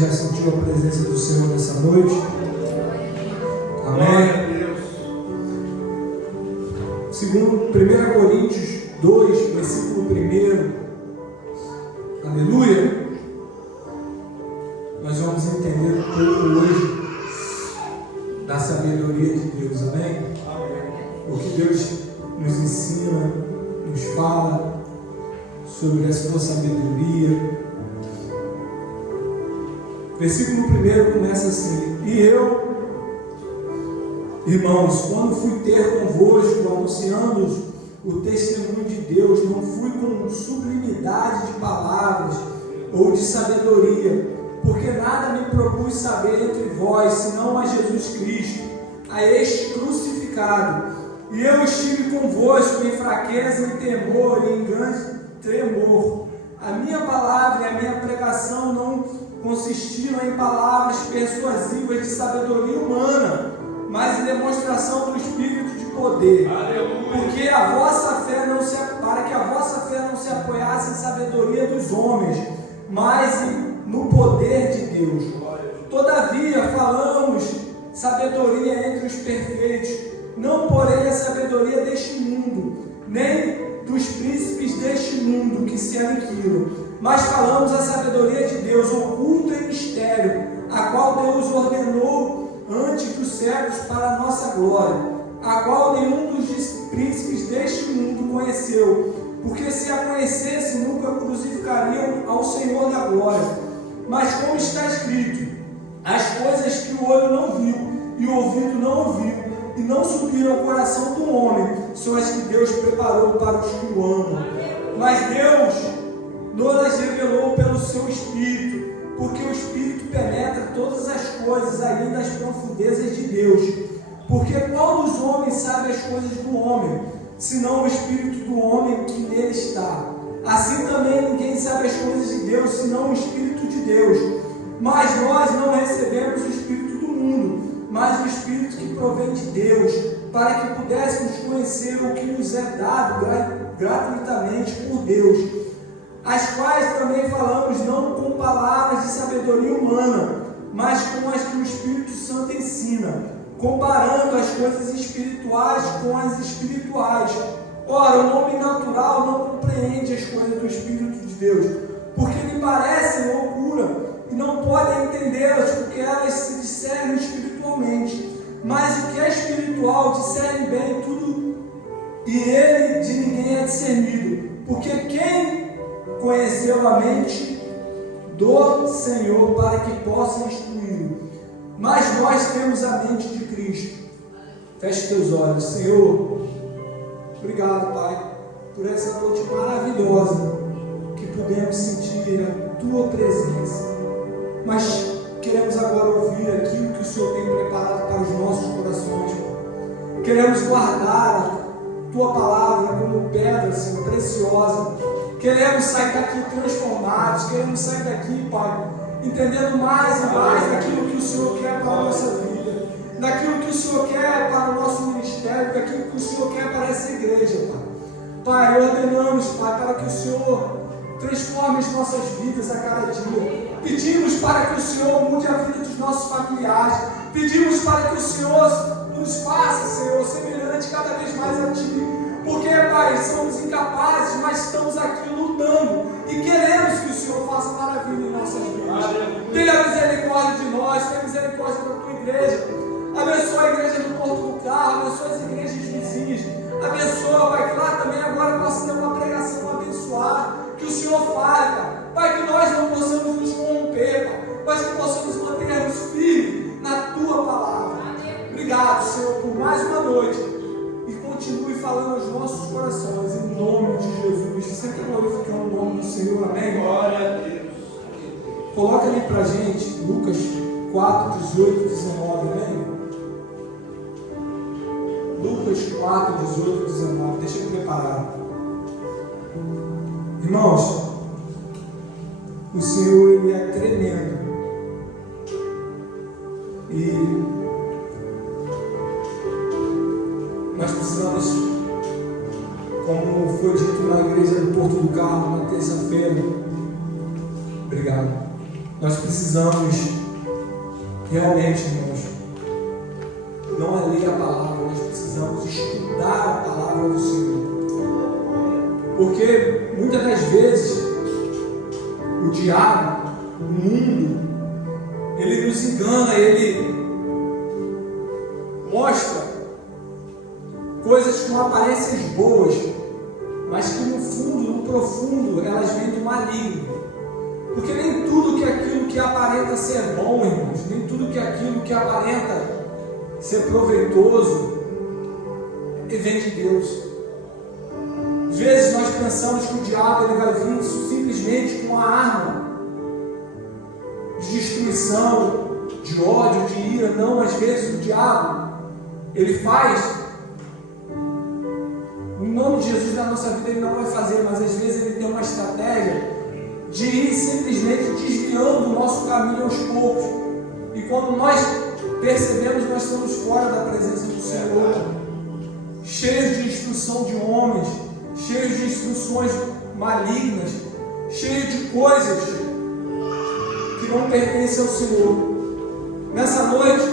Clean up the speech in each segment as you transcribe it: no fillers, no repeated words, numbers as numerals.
já sentiu a presença do Senhor nessa noite? Amém? Segundo 1 Coríntios 2, versículo 1. Aleluia! Nós vamos entender um pouco hoje da sabedoria de Deus, amém? O que Deus nos ensina, nos fala sobre a sua sabedoria. Versículo 1 começa assim: E eu, irmãos, quando fui ter convosco, anunciando o testemunho de Deus, não fui com sublimidade de palavras ou de sabedoria, porque nada me propus saber entre vós, senão a Jesus Cristo, a este crucificado. E eu estive convosco em fraqueza, em temor e em grande tremor. A minha palavra e a minha pregação não consistiram em palavras persuasivas de sabedoria humana, mas em demonstração do Espírito de poder. Aleluia. Porque a vossa fé para que a vossa fé não se apoiasse em sabedoria dos homens, mas no poder de Deus. Todavia falamos sabedoria entre os perfeitos, não porém a sabedoria deste mundo, nem dos príncipes deste mundo que se aniquilam, mas falamos a sabedoria de Deus oculta em mistério, a qual Deus ordenou antes dos séculos para a nossa glória, a qual nenhum dos príncipes deste mundo conheceu, porque se a conhecesse nunca crucificariam ao Senhor da glória. Mas como está escrito, as coisas que o olho não viu e o ouvido não ouviu e não subiram ao coração do homem, são as que Deus preparou para os que o amam. Mas Deus nos revelou pelo seu Espírito, porque o Espírito penetra todas as coisas, ainda as profundezas de Deus. Porque qual dos homens sabe as coisas do homem, senão o Espírito do homem que nele está? Assim também ninguém sabe as coisas de Deus, senão o Espírito de Deus. Mas nós não recebemos o Espírito do mundo, mas o Espírito que provém de Deus, para que pudéssemos conhecer o que nos é dado gratuitamente por Deus, as quais também falamos não com palavras de sabedoria humana, mas com as que o Espírito Santo ensina, comparando as coisas espirituais com as espirituais. Ora, o homem natural não compreende as coisas do Espírito de Deus, porque lhe parecem loucura, e não podem entendê-las, porque elas se discernem espiritualmente. Mas o que é espiritual discerne bem tudo, e ele de ninguém é discernido, porque quem conheceu a mente do Senhor para que possa instruí-lo? Mas nós temos a mente de Cristo. Feche teus olhos. Senhor, obrigado, Pai, por essa noite maravilhosa que pudemos sentir a Tua presença. Mas queremos agora ouvir aquilo que o Senhor tem preparado para os nossos corações. Queremos guardar a Tua palavra como pedra, Senhor, preciosa. Queremos sair daqui transformados. Queremos sair daqui, Pai, entendendo mais e mais daquilo que o Senhor quer para a nossa vida, daquilo que o Senhor quer para o nosso ministério, daquilo que o Senhor quer para essa igreja, Pai. Pai, ordenamos, Pai, para que o Senhor transforme as nossas vidas a cada dia. Pedimos para que o Senhor mude a vida dos nossos familiares. Pedimos para que o Senhor nos faça, Senhor, semelhante cada vez mais a Ti. Porque, Pai, somos incapazes, mas estamos aqui lutando e queremos que o Senhor faça maravilha em nossas vidas. Tenha misericórdia de nós, tenha misericórdia da Tua igreja. Abençoa a igreja do Porto do Carro, abençoa as igrejas vizinhas. Abençoa, Pai, que lá também agora possa ter uma pregação abençoada. Que o Senhor fale, Pai. Pai, que nós não possamos nos corromper, Pai, mas que possamos manter-nos firmes na Tua palavra. Obrigado, Senhor, por mais uma noite. E continue falando aos nossos corações, em nome de Jesus. Sempre glorificando o nome do Senhor, amém? Glória a Deus. Coloca ali pra gente, Lucas 4, 18, 19, amém? Lucas 4, 18, 19. Deixa eu preparar. Irmãos, o Senhor, Ele é tremendo. E nós precisamos, como foi dito na igreja do Porto do Carmo, na terça-feira, obrigado. Nós precisamos realmente, irmãos, não é ler a palavra, nós precisamos estudar a palavra do Senhor. Porque muitas das vezes o diabo, o mundo, ele nos engana, ele mostra coisas com aparências boas, mas que no fundo, no profundo, elas vêm do maligno. Porque nem tudo que aquilo que aparenta ser bom, irmãos, nem tudo que aquilo que aparenta ser proveitoso, vem de Deus. Às vezes nós pensamos que o diabo ele vai vir simplesmente com uma arma de destruição, de ódio, de ira. Não, às vezes o diabo ele faz, em nome de Jesus na nossa vida ele não vai fazer, mas às vezes ele tem uma estratégia de ir simplesmente desviando o nosso caminho aos poucos. E quando nós percebemos, nós estamos fora da presença do Senhor, cheios de instrução de homens, cheios de instruções malignas, cheios de coisas que não pertencem ao Senhor. Nessa noite,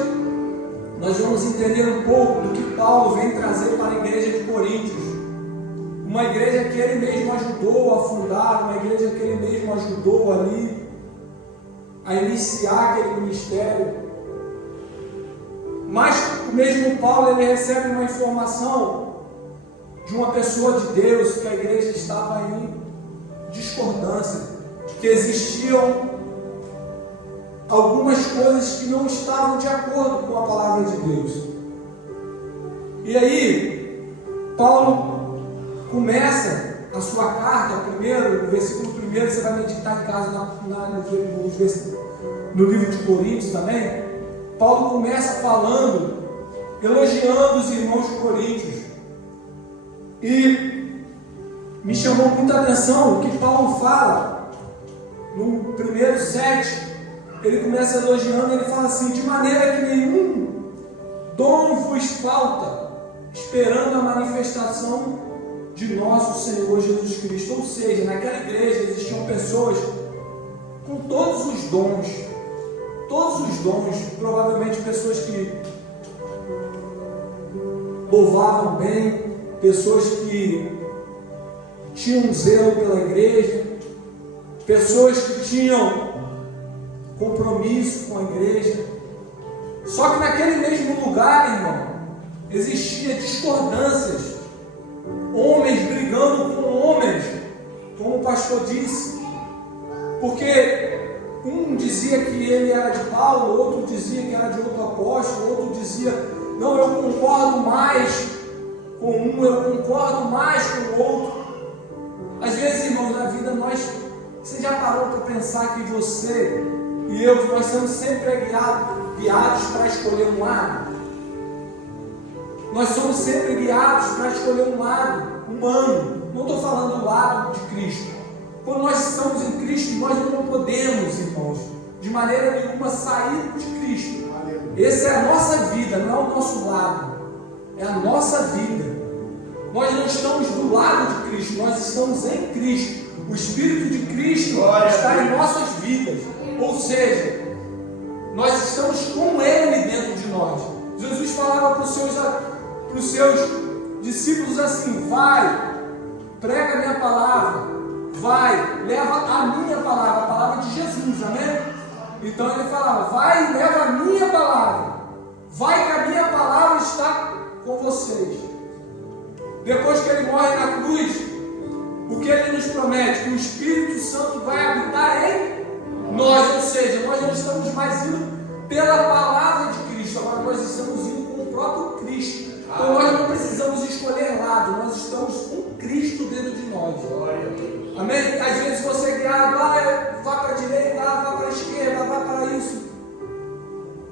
nós vamos entender um pouco do que Paulo vem trazer para a igreja de Coríntios. Uma igreja que ele mesmo ajudou a fundar, uma igreja que ele mesmo ajudou ali a iniciar aquele ministério. Mas o mesmo Paulo ele recebe uma informação de uma pessoa de Deus que a igreja estava em discordância, que existiam algumas coisas que não estavam de acordo com a palavra de Deus. E aí, Paulo começa a sua carta, primeiro, no versículo 1, você vai meditar em casa no livro de Coríntios também. Paulo começa falando, elogiando os irmãos de Coríntios. E me chamou muita atenção o que Paulo fala no primeiro 7. Ele começa elogiando, ele fala assim: de maneira que nenhum dom vos falta, esperando a manifestação de nosso Senhor Jesus Cristo. Ou seja, naquela igreja existiam pessoas com todos os dons, provavelmente pessoas que louvavam bem, pessoas que tinham zelo pela igreja, pessoas que tinham compromisso com a igreja. Só que naquele mesmo lugar, irmão, existia discordâncias, homens brigando com homens, como o pastor disse, porque um dizia que ele era de Paulo, outro dizia que era de outro apóstolo, outro dizia: não, eu concordo mais com um, eu concordo mais com o outro. Às vezes, irmãos, na vida você já parou para pensar que você e eu, nós somos sempre guiados para escolher um lado? Nós somos sempre guiados para escolher um lado humano. Não estou falando do lado de Cristo. Quando nós estamos em Cristo, nós não podemos, irmãos, de maneira nenhuma sair de Cristo. Essa é a nossa vida, não é o nosso lado. É a nossa vida. Nós não estamos do lado de Cristo, nós estamos em Cristo. O Espírito de Cristo está em nossas vidas. Ou seja, nós estamos com Ele dentro de nós. Jesus falava para os seus discípulos assim: vai, prega a minha palavra, vai, leva a minha palavra, a palavra de Jesus, amém? Então ele falava: vai e leva a minha palavra, vai que a minha palavra está com vocês. Depois que ele morre na cruz, o que ele nos promete? Que o Espírito Santo vai habitar em nós, ou seja, nós não estamos mais indo pela palavra de Cristo, agora nós estamos indo com o próprio Cristo. Então nós não precisamos escolher lado, nós estamos com Cristo dentro de nós. Amém? Às vezes você é guiado, vá para a direita, vá para a esquerda, vá para isso.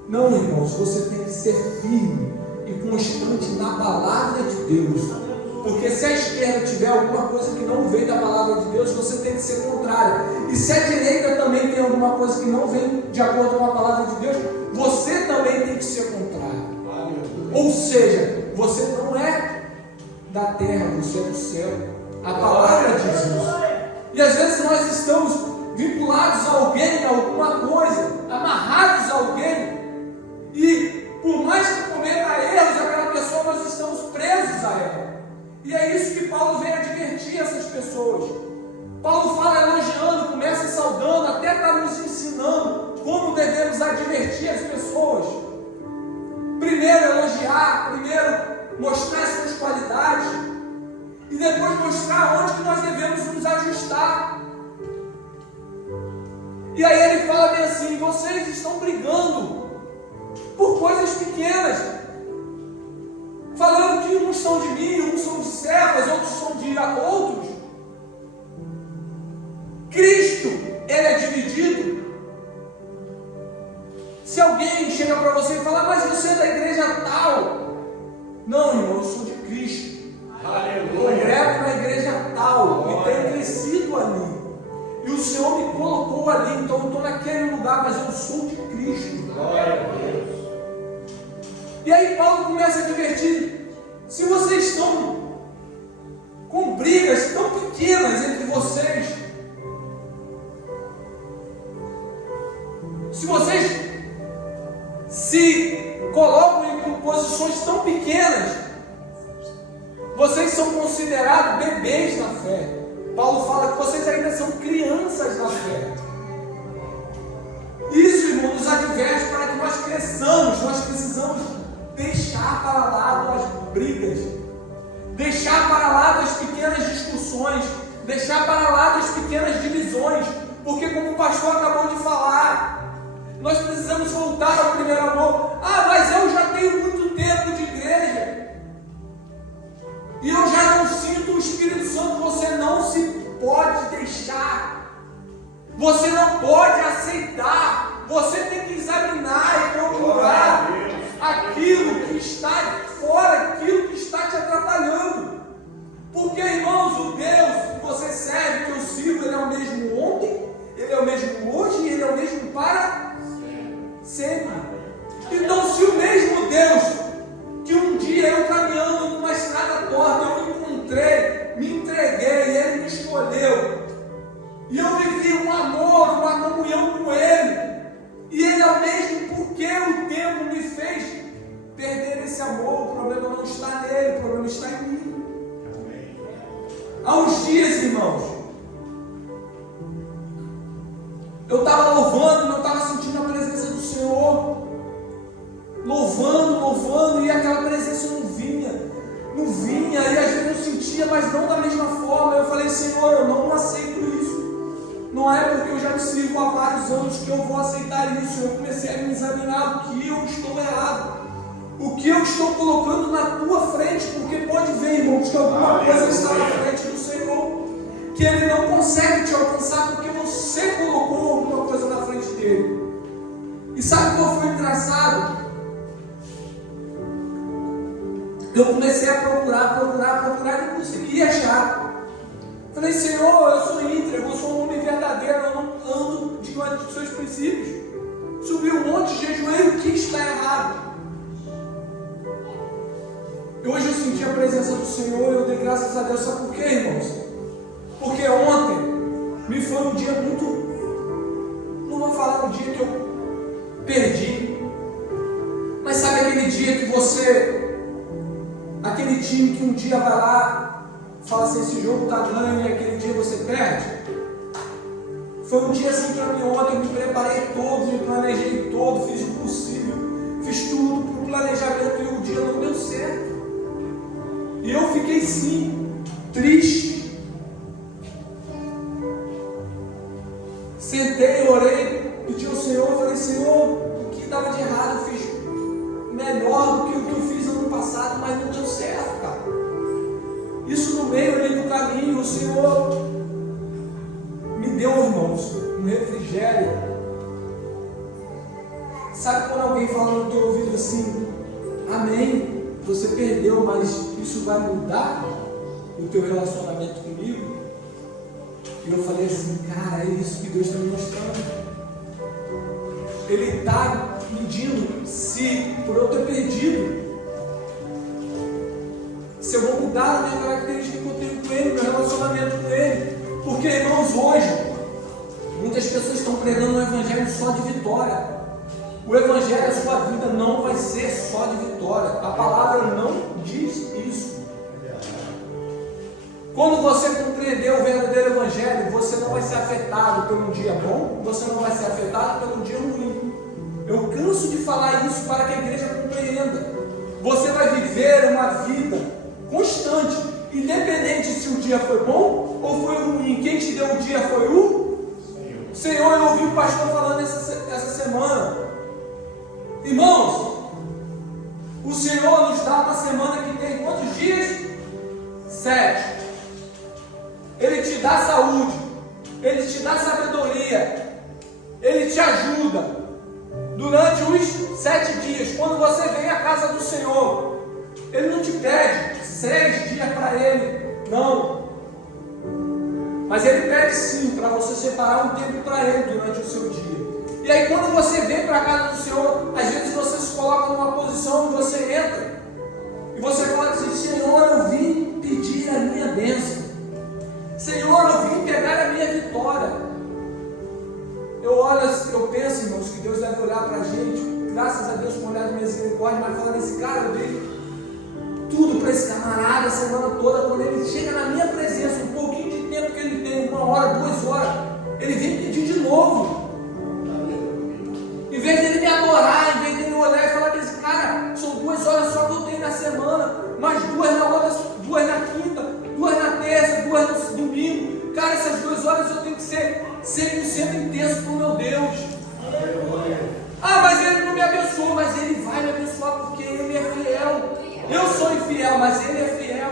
Não, irmãos, você tem que ser firme e constante na palavra de Deus. Porque se a esquerda tiver alguma coisa que não vem da palavra de Deus, você tem que ser contrária. E se a direita também tem alguma coisa que não vem de acordo com a palavra de Deus, você também tem que ser contrário. Ou seja, você não é da terra, você é do céu. A palavra diz isso. E às vezes nós estamos vinculados a alguém, a alguma coisa, amarrados a alguém, e por mais que cometa erros, aquela pessoa, nós estamos presos a ela. E é isso que Paulo vem advertir essas pessoas. Paulo fala elogiando, começa saudando, até está nos ensinando como devemos advertir as pessoas. Primeiro elogiar, primeiro mostrar suas qualidades, e depois mostrar onde que nós devemos nos ajustar. E aí ele fala bem assim: vocês estão brigando por coisas pequenas, falando que uns são de mim, uns são de Cefas, outros são de outros. Cristo, ele é dividido. Se alguém chega para você e fala: mas você é da igreja tal. Não, irmão, eu sou de Cristo. Congrego na igreja tal e tenho crescido ali. E o Senhor me colocou ali, então eu estou naquele lugar, mas eu sou de Cristo. Glória a Deus. E aí Paulo começa a advertir: se vocês estão com brigas tão pequenas entre vocês, se vocês se colocam em posições tão pequenas, vocês são considerados bebês na fé. Paulo fala que vocês ainda são crianças na fé. Isso, irmão, nos adverte para que nós cresçamos. Nós precisamos deixar para lá as brigas, deixar para lá as pequenas discussões, deixar para lá as pequenas divisões, porque como o pastor acabou de falar, nós precisamos voltar ao primeiro amor. Ah, mas eu já tenho muito tempo de igreja e eu já não sinto o Espírito Santo. Você não se pode deixar, você não pode aceitar, você tem que examinar e procurar aquilo que está fora, aquilo que está te atrapalhando. Porque, irmãos, o Deus que você serve, que eu sirvo, ele é o mesmo ontem, ele é o mesmo hoje e ele é o mesmo para sempre. Então, se o mesmo Deus que um dia eu caminhando numa estrada torta, eu me encontrei, me entreguei, e ele me escolheu, e eu vivi um amor, uma comunhão com ele, e ele é o mesmo, porque o tempo me fez perder esse amor. O problema não está nele, o problema está em mim. Há uns dias, irmãos, eu estava louvando, eu estava sentindo a presença do Senhor, louvando, e aquela presença não vinha, e às vezes eu sentia, mas não da mesma forma. Eu falei: Senhor, eu não aceito isso. Não é porque eu já te sirvo há vários anos que eu vou aceitar isso. Eu comecei a me examinar o que eu estou errado, o que eu estou colocando na tua frente, porque pode ver, irmãos, que alguma coisa está na frente do Senhor, que Ele não consegue te alcançar porque você colocou alguma coisa na frente dele. E sabe qual foi o engraçado? Eu comecei a procurar e não conseguia achar. Falei: Senhor, eu sou íntegro, eu sou um homem verdadeiro, eu não ando diante dos seus princípios. Subi um monte, jejuei, o que está errado? E hoje eu senti a presença do Senhor, eu dei graças a Deus. Sabe por quê, irmãos? Porque ontem me foi um dia muito, não vou falar um dia que eu perdi, mas sabe aquele dia que você, aquele time que um dia vai lá, fala assim: esse jogo está ganho, e aquele dia você perde? Foi um dia assim para mim ontem. Eu me preparei todo, me planejei todo, fiz o possível, fiz tudo para o planejamento, e o dia não deu certo. E eu fiquei sim, triste. Sentei, orei, pedi ao Senhor, falei: Senhor, o que estava de errado eu fiz melhor do que o que eu fiz ano passado, mas não deu certo, cara. Isso no meio do caminho, o Senhor me deu, irmãos, um refrigério. Sabe quando alguém fala no teu ouvido assim: amém, você perdeu, mas isso vai mudar o teu relacionamento comigo? E eu falei assim: cara, é isso que Deus está me mostrando. Ele está medindo se, por eu ter perdido, se eu vou mudar a minha característica que eu tenho com Ele, meu relacionamento com Ele. Porque, irmãos, hoje, Muitas pessoas estão pregando um evangelho só de vitória. O evangelho, a sua vida não vai ser só de vitória. A palavra não diz isso. Quando você compreender o verdadeiro evangelho, você não vai ser afetado por um dia bom, você não vai ser afetado pelo dia ruim. Eu canso de falar isso para que a igreja compreenda. Você vai viver uma vida constante, independente se o dia foi bom ou foi ruim. Quem te deu o dia foi o Senhor. Eu ouvi o pastor falando essa semana. Irmãos, o Senhor nos dá uma semana que tem quantos dias? 7. Ele te dá saúde, Ele te dá sabedoria, Ele te ajuda durante os 7 dias. Quando você vem à casa do Senhor, Ele não te pede 6 dias para Ele, não. Mas Ele pede sim para você separar um tempo para Ele durante o seu dia. E aí quando você vem para a casa do Senhor, às vezes você se coloca numa posição e você entra e você fala assim: Senhor, eu vim pedir a minha bênção, Senhor, eu vim pegar a minha vitória. Eu penso, irmãos, que Deus deve olhar para a gente, graças a Deus com um olhar de misericórdia, mas falando: esse cara, eu dei tudo para esse camarada a semana toda. Quando ele chega na minha presença, um pouquinho de tempo que ele tem, 1 hora, 2 horas, ele vem pedir de novo. Em vez dele me adorar, em vez dele olhar e falar: esse cara, são 2 horas só que eu tenho na semana, mais 2 na outra, 2 na quinta, 2 na terça, 2 no domingo. Cara, essas 2 horas eu tenho que ser 100% intenso com o meu Deus. Ah, mas Ele não me abençoou. Mas Ele vai me abençoar porque Ele é fiel. Eu sou infiel, mas Ele é fiel.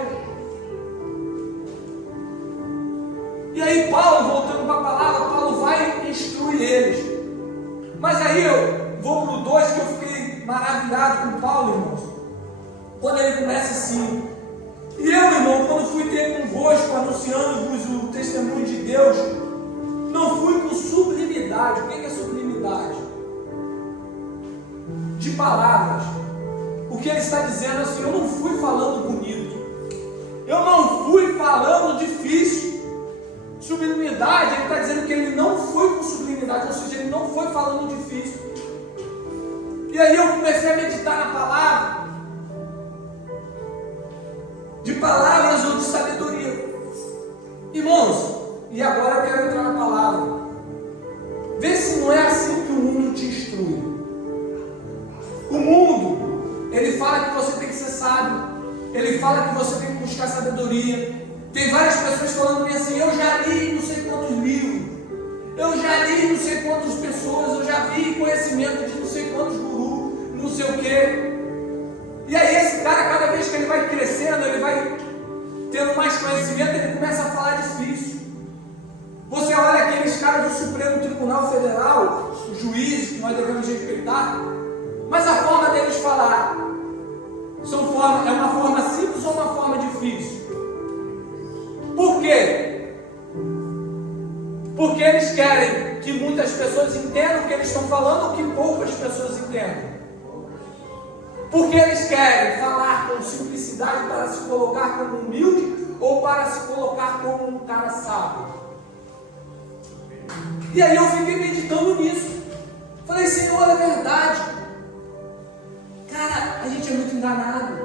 E aí Paulo, voltando para a palavra, Paulo vai e instrui eles. Mas aí eu vou para o 2, que eu fiquei maravilhado com Paulo, irmãos. Quando ele começa assim: e eu, irmão, quando fui ter convosco, anunciando-vos o testemunho de Deus, não fui com sublimidade. O que é sublimidade? De palavras. O que ele está dizendo assim: eu não fui falando bonito, eu não fui falando difícil. Sublimidade, ele está dizendo que ele não foi com sublimidade, ou seja, ele não foi falando difícil. E aí eu comecei a meditar na palavra, de palavras ou de sabedoria. Irmãos, e agora eu quero entrar na palavra. Vê se não é assim que o mundo te instrui. O mundo, ele fala que você tem que ser sábio, ele fala que você tem que buscar sabedoria. Tem várias pessoas falando assim: eu já li não sei quantos livros, eu já li não sei quantas pessoas, eu já vi conhecimento de não sei quantos gurus, não sei o quê. E aí esse cara, cada vez que ele vai crescendo, ele vai tendo mais conhecimento, ele começa a falar difícil. Você olha aqueles caras do Supremo Tribunal Federal, os juízes que nós devemos respeitar, mas a forma deles falar é uma forma simples ou uma forma difícil? Por quê? Porque eles querem que muitas pessoas entendam o que eles estão falando ou que poucas pessoas entendam? Porque eles querem falar com simplicidade para se colocar como humilde ou para se colocar como um cara sábio? E aí eu fiquei meditando nisso. Falei: Senhor, é verdade. Cara, a gente é muito enganado.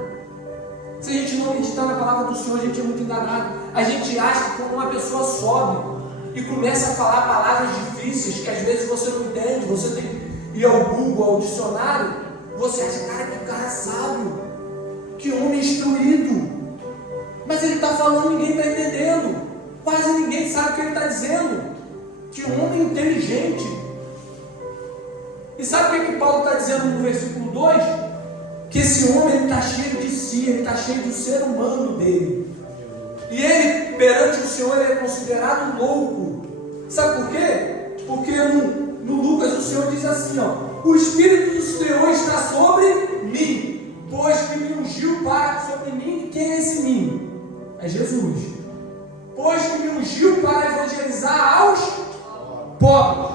Se a gente não meditar na palavra do Senhor, a gente é muito enganado. A gente acha que quando uma pessoa sobe e começa a falar palavras difíceis, que às vezes você não entende, você tem que ir ao Google, ao dicionário, você acha: cara, que cara sábio, que homem instruído. Mas ele está falando, ninguém está entendendo. Quase ninguém sabe o que ele está dizendo. Que homem inteligente. E sabe o que Paulo está dizendo no versículo 2? Que esse homem está cheio de si, ele está cheio do ser humano dele. E ele, perante o Senhor, ele é considerado louco. Sabe por quê? Porque no Lucas o Senhor diz assim: ó, o Espírito do Senhor está sobre mim, pois que me ungiu sobre mim. Quem é esse mim? É Jesus. Pois que me ungiu para evangelizar aos pobres,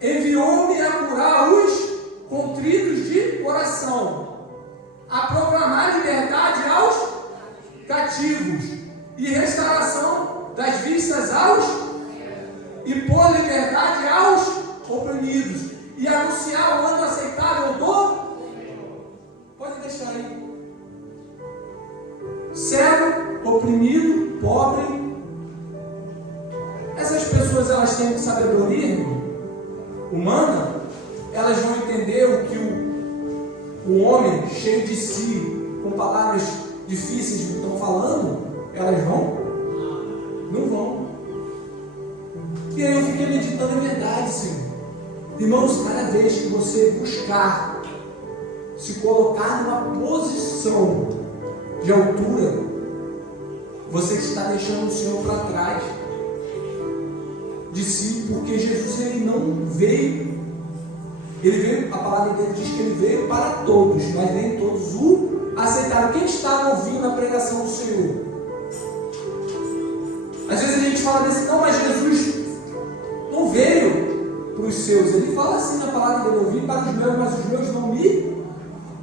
enviou-me a curar os contritos de coração, a proclamar liberdade aos cativos e restauração das vistas aos... e pôr liberdade aos oprimidos, e anunciar o ano aceitável do... Pode deixar aí. Cego, oprimido, pobre. Essas pessoas, elas têm sabedoria, irmão, humana. Elas vão entender o que o homem cheio de si, com palavras difíceis estão falando. Elas vão? Não vão. E aí eu fiquei meditando em verdade, Senhor. Irmãos, cada vez que você buscar se colocar numa posição de altura, você está deixando o Senhor para trás de si, porque Jesus, ele não veio, a palavra dele diz que ele veio para todos, mas nem todos o aceitaram. Quem estava ouvindo a pregação do Senhor? Às vezes a gente fala desse, não, mas Jesus não veio para os seus. Ele fala assim na palavra dele: eu vim para os meus, mas os meus não me...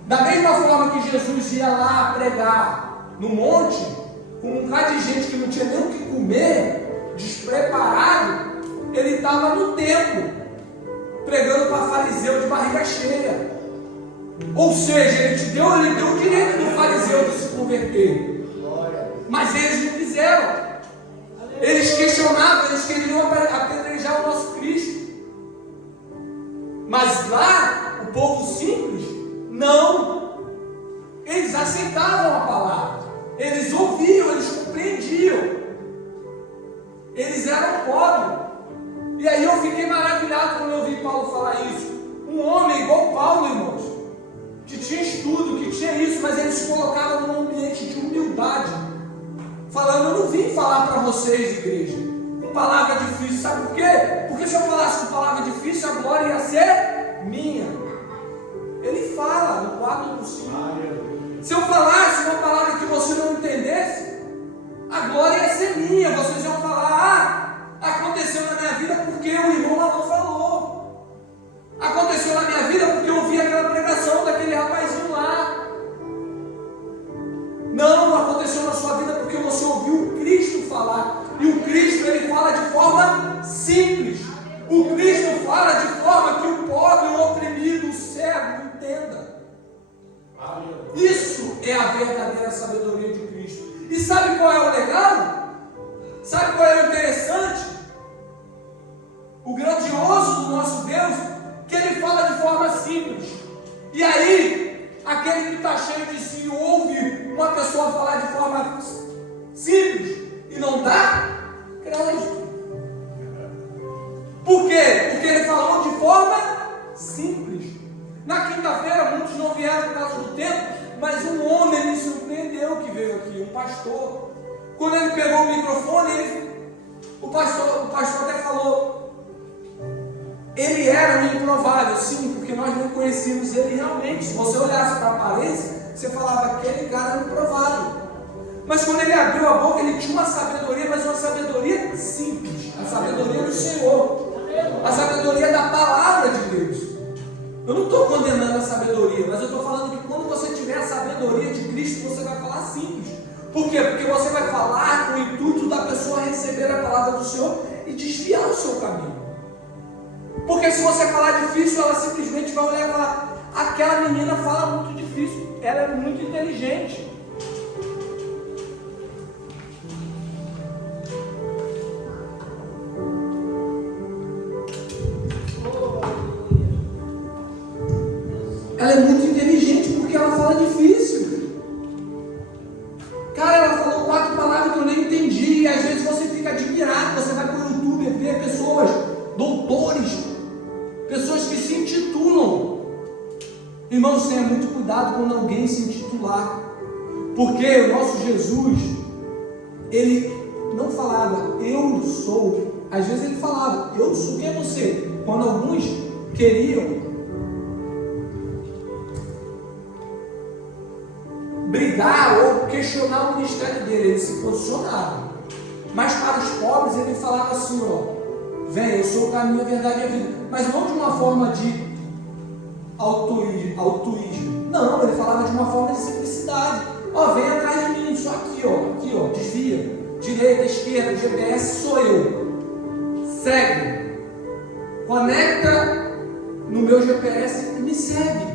Da mesma forma que Jesus ia lá pregar no monte, com um bocado de gente que não tinha nem o que comer, despreparado, ele estava no templo, pregando para fariseu de barriga cheia. Ou seja, ele deu o direito do fariseu de se converter. Mas eles não quiseram. Eles questionavam, eles queriam apedrejar o nosso Cristo. Mas lá, o povo simples, não. Eles aceitavam a palavra. Eles ouviam, eles compreendiam. Eles eram pobres. E aí eu fiquei maravilhado quando eu ouvi Paulo falar isso. Um homem igual Paulo, irmãos, que tinha estudo, que tinha isso, mas ele se colocava num ambiente de humildade, falando: eu não vim falar para vocês, igreja, com palavra difícil. Sabe por quê? Porque se eu falasse com palavra difícil, a glória ia ser minha. Ele fala no 4 do 5. Se eu falasse uma palavra que você não entendesse, a glória ia ser minha. Vocês iam falar: aconteceu na minha vida porque o irmão lá não falou. Aconteceu na minha vida porque eu ouvi aquela pregação daquele rapazinho lá. Não aconteceu na sua vida porque você ouviu o Cristo falar. E o Cristo, ele fala de forma simples. O Cristo fala de forma que o pobre, o oprimido, o cego entenda. Isso é a verdadeira sabedoria de Cristo. E sabe qual é o legal? Sabe qual é o interessante? O grandioso do nosso Deus, que ele fala de forma simples. E aí, aquele que está cheio de si ouve uma pessoa falar de forma simples e não dá crédito. Por quê? Porque ele falou de forma simples. Na quinta-feira, muitos não vieram por causa do tempo, mas um homem me surpreendeu que veio aqui, um pastor. Quando ele pegou o microfone, o pastor até falou: ele era um improvável. Sim, porque nós não conhecíamos ele realmente. Se você olhasse para a aparência, você falava: aquele cara é improvável. Mas quando ele abriu a boca, ele tinha uma sabedoria, mas uma sabedoria simples, a sabedoria do Senhor, a sabedoria da palavra de Deus. Eu não estou condenando a sabedoria, mas eu estou falando que quando você tiver a sabedoria de Cristo, você vai falar simples. Por quê? Porque você vai falar com o intuito da pessoa receber a palavra do Senhor e desviar o seu caminho. Porque se você falar difícil, ela simplesmente vai olhar e falar: aquela menina fala muito difícil, ela é muito inteligente. Ela é muito inteligente porque ela fala difícil. Cara, ela falou 4 palavras que eu nem entendi. E às vezes você fica admirado. Você vai para o YouTube e vê pessoas, doutores, pessoas que se intitulam. Irmãos, tenha muito cuidado quando alguém se intitular. Porque o nosso Jesus, ele não falava: eu sou. Às vezes ele falava: eu sou. Quem é você? Quando alguns queriam brigar ou questionar o ministério dele, ele se posicionava. Mas para os pobres ele falava assim: ó, vem, eu sou o caminho, a verdade e a vida. Mas não de uma forma de altruísmo. Não, ele falava de uma forma de simplicidade. Ó, vem atrás de mim, só aqui, ó, desvia. Direita, esquerda, GPS sou eu. segue, conecta no meu GPS e me segue.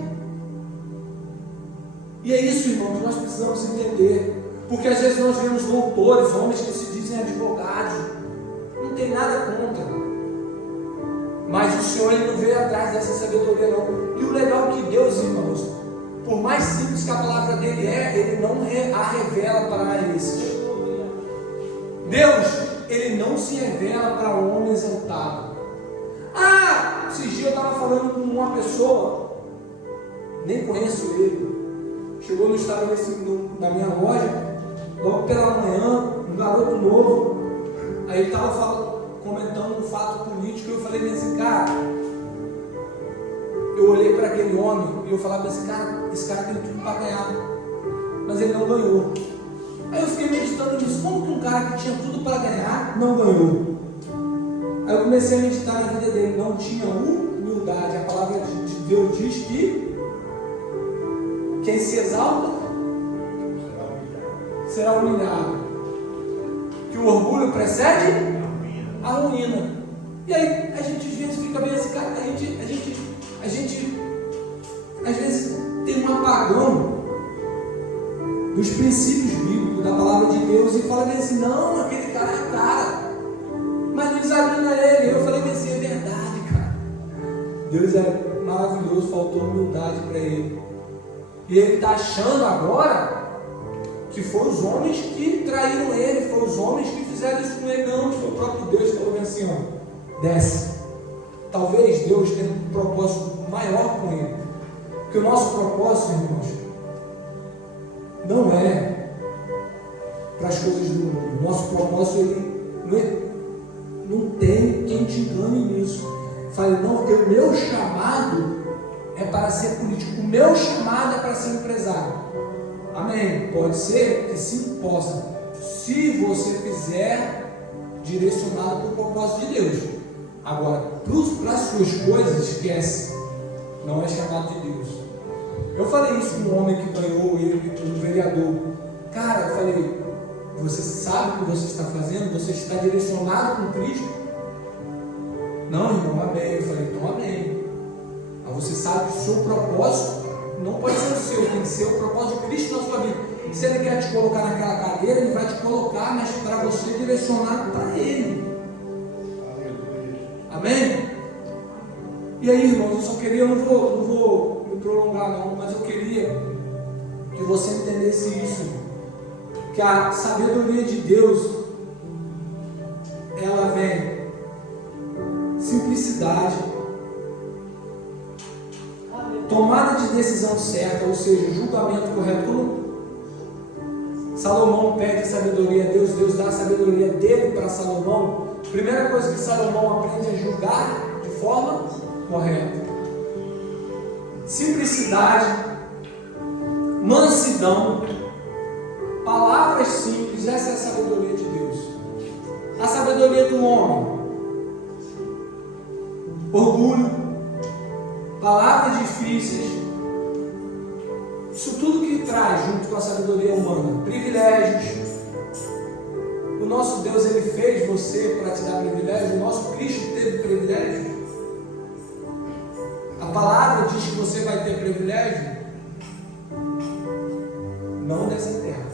E é isso, irmãos, nós precisamos entender, porque às vezes nós vemos doutores, homens que se dizem advogados, não tem nada contra, mas o Senhor ele não veio atrás dessa sabedoria não. E o legal é que Deus, irmãos, por mais simples que a palavra dele é, ele não a revela para esses. Deus, ele não se revela para o homem exaltado. Esses dias eu estava falando com uma pessoa, nem conheço ele, chegou no estabelecimento na minha loja, logo pela manhã, um garoto novo, aí ele estava comentando um fato político, e eu falei assim, cara, eu olhei para aquele homem, e eu falava assim, cara, esse cara tem tudo para ganhar, mas ele não ganhou. Aí eu fiquei meditando nisso, como que um cara que tinha tudo para ganhar, não ganhou? Aí eu comecei a meditar na vida dele, não tinha humildade. A palavra de Deus diz que quem se exalta será humilhado, que o orgulho precede a ruína. E aí a gente às vezes fica bem assim, cara, a gente às vezes tem um apagão dos princípios bíblicos, da palavra de Deus, e fala bem assim, não, aquele cara é cara, mas não examina ele. Eu falei bem assim, é verdade, cara, Deus é maravilhoso, faltou humildade para ele, e ele está achando agora que foram os homens que traíram ele, foram os homens que fizeram isso com ele. Não, foi o próprio Deus que falou bem assim, ó, desce. Talvez Deus tenha um propósito maior com ele, porque o nosso propósito, irmãos, não é para as coisas do mundo. O nosso propósito ele não tem quem te engane nisso. Fale, não, o meu chamado é para ser político, o meu chamado é para ser empresário. Amém? Pode ser que sim, possa, se você fizer direcionado para o propósito de Deus. Agora, para as suas coisas, esquece, não é chamado de Deus. Eu falei isso com um homem que ganhou ele, um vereador. Cara, eu falei, você sabe o que você está fazendo? Você está direcionado com Cristo? Não, irmão, amém. Eu falei, então amém. Mas você sabe que o seu propósito não pode ser o seu, tem que ser o propósito de Cristo na sua vida. Se Ele quer te colocar naquela cadeira, Ele vai te colocar, mas para você direcionar para Ele. Amém? E aí, irmãos, eu só queria, eu não vou me prolongar não, mas eu queria que você entendesse isso, que a sabedoria de Deus, ela vem simplicidade, tomada de decisão certa, ou seja, julgamento correto. Quando Salomão pede sabedoria a Deus, Deus dá a sabedoria dele para Salomão. A primeira coisa que Salomão aprende é julgar de forma correta. Simplicidade, mansidão, palavras simples, essa é a sabedoria de Deus. A sabedoria do homem, orgulho, palavras difíceis, isso tudo que traz junto com a sabedoria humana, privilégios. O nosso Deus, Ele fez você para te dar privilégios. O nosso Cristo teve privilégios. A palavra diz que você vai ter privilégio, não nessa terra,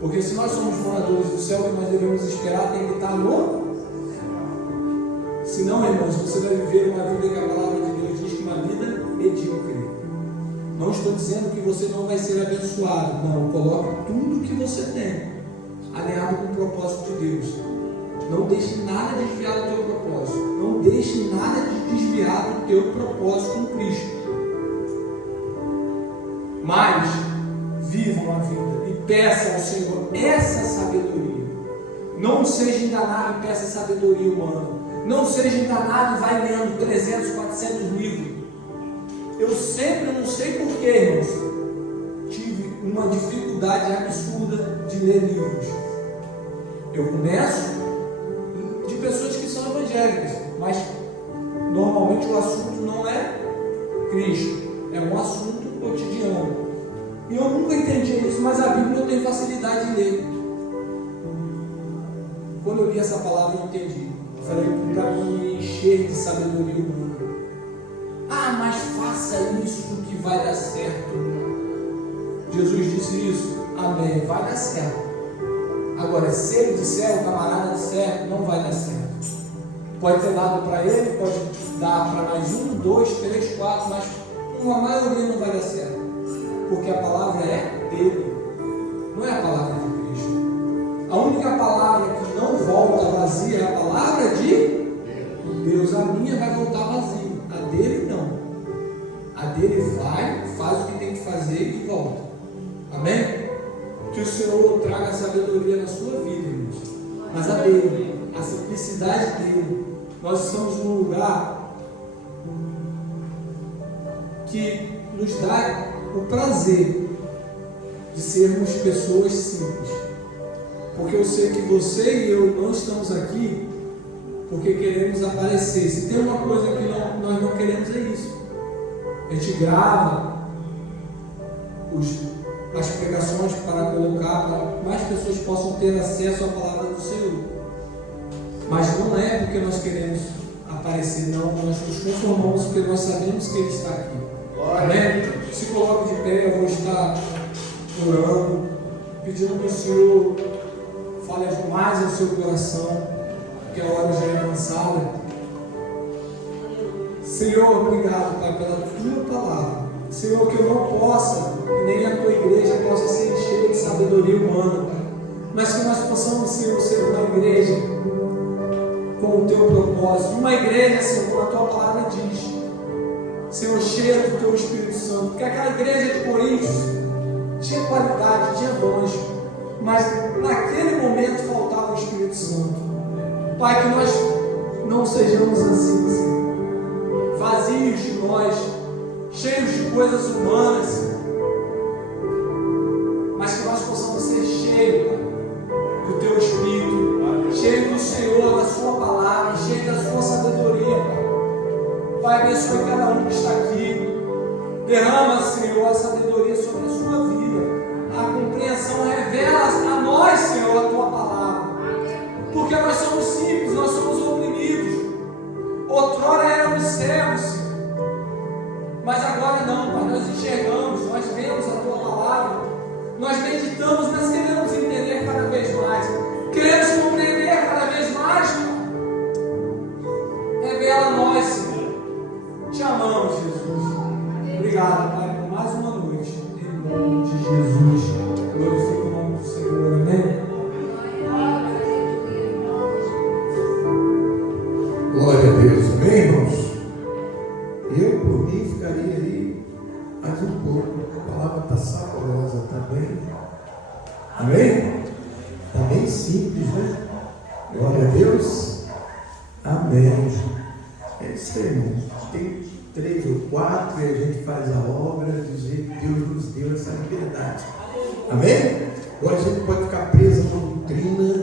porque se nós somos moradores do céu, o que nós devemos esperar tem que estar no. Senão, irmãos, você vai viver uma vida que a palavra de Deus diz que uma vida medíocre. Não estou dizendo que você não vai ser abençoado, não. Coloque tudo que você tem alinhado com o propósito de Deus. Não deixe nada desviar do teu propósito. Não deixe nada desviar do teu propósito com Cristo. Mas viva uma vida e peça ao Senhor essa sabedoria. Não seja enganado e peça sabedoria humana. Não seja enganado e vai lendo 300, 400 livros. Eu sempre, não sei porquê, irmãos, tive uma dificuldade absurda de ler livros. Eu começo de pessoas que são evangélicas, mas normalmente o assunto não é Cristo, é um assunto cotidiano. E eu nunca entendi isso, mas a Bíblia eu tenho facilidade de ler. Quando eu li essa palavra eu entendi. Eu falei para me encher de sabedoria humana. Ah, mas faça isso que vai dar certo. Jesus disse isso. Amém. Vai dar certo. Agora, se ele disser, o camarada disser, não vai dar certo. Pode ter dado para ele, pode dar para mais 1, 2, 3, 4, mas a maioria não vai dar certo. Porque a palavra é dele, não é a palavra de Cristo. A única palavra que não volta vazia é a palavra de Deus. A minha vai voltar vazia, a dele não. A dele vai, faz o que tem que fazer e volta. Amém? Que o Senhor traga a sabedoria na sua vida, irmãos. Mas a dele, a simplicidade dele. Nós estamos num lugar que nos dá o prazer de sermos pessoas simples. Porque eu sei que você e eu não estamos aqui porque queremos aparecer. Se tem uma coisa que nós não queremos é isso. A gente grava as pregações para colocar, para que mais pessoas possam ter acesso à palavra do Senhor. Mas não é porque nós queremos aparecer, não. Nós nos conformamos porque nós sabemos que Ele está aqui. Amém? Se coloque de pé, eu vou estar orando, pedindo que o Senhor fale mais ao seu coração, porque a hora já é avançada. Senhor, obrigado, Pai, pela tua palavra. Senhor, que eu não possa, nem a tua igreja possa ser cheia de sabedoria humana, Pai, mas que nós possamos, Senhor, ser uma igreja com o teu propósito, uma igreja, Senhor, como a tua palavra diz, Senhor, cheia do teu Espírito Santo, porque aquela igreja de Coríntios tinha qualidade, tinha dons, mas naquele momento faltava o Espírito Santo. Pai, que nós não sejamos assim, Senhor, vazios de nós, cheios de coisas humanas, mas que nós possamos ser cheios, Pai, do teu Espírito, cheios do Senhor, da sua palavra, cheios da sua sabedoria, Pai. Pai, abençoe cada um que está aqui. Derrama, Senhor, a sabedoria sobre a sua vida. A compreensão revela a nós, Senhor, a tua palavra. Porque nós somos simples, nós somos oprimidos. Outrora éramos cegos, Senhor. Mas agora não, Pai, nós enxergamos, nós vemos a tua palavra. Nós meditamos, nós queremos entender cada vez mais. Queremos compreender cada vez mais, Pai. Revela a nós, Senhor. Te amamos, Jesus. Obrigado, Pai, por mais uma noite. Em nome de Jesus. Glorifica o nome do Senhor. Amém? Glória a Deus. Amém, irmãos? Eu, por mim, ficaria aí mais um pouco. A palavra está saborosa, está bem? Amém? Está bem simples, né? Glória a Deus. Amém. É isso aí, irmãos. Tem 3 ou 4 e a gente faz a obra, dizer que Deus nos deu essa liberdade. Amém? Agora a gente pode ficar preso na doutrina